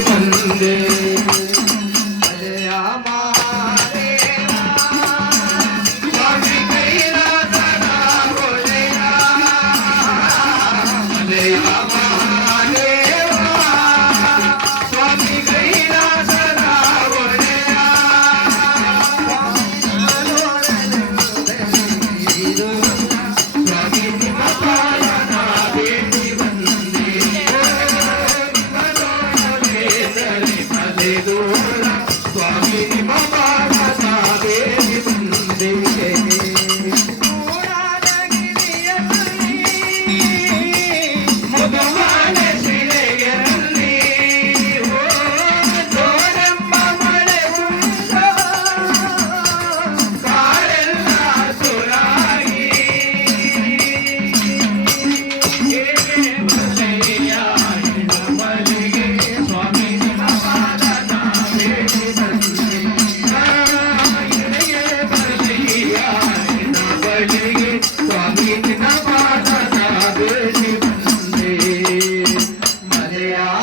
And. you. లేదు. స్వామి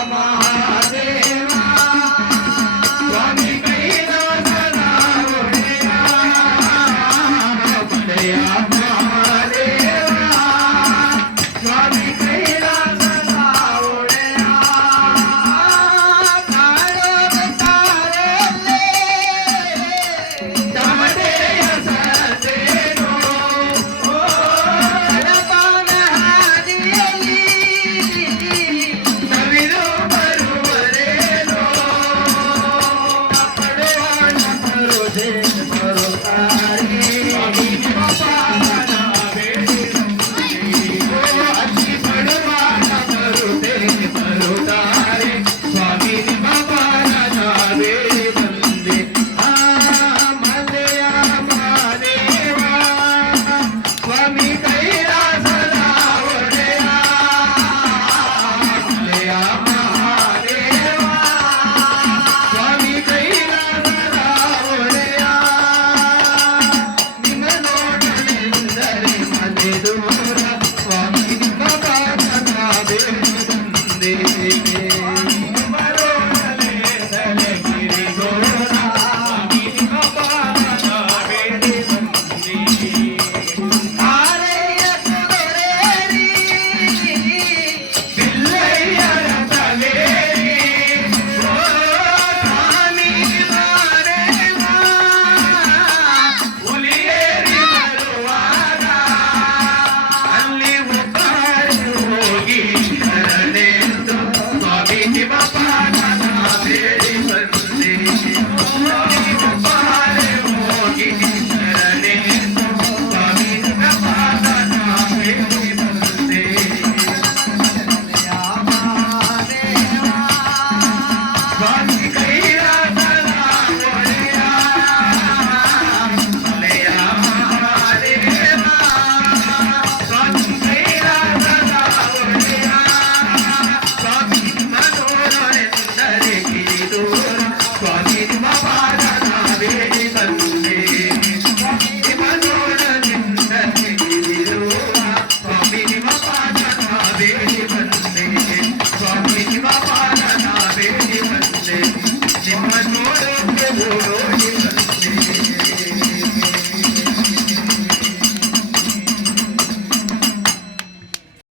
Mama. Hare Hare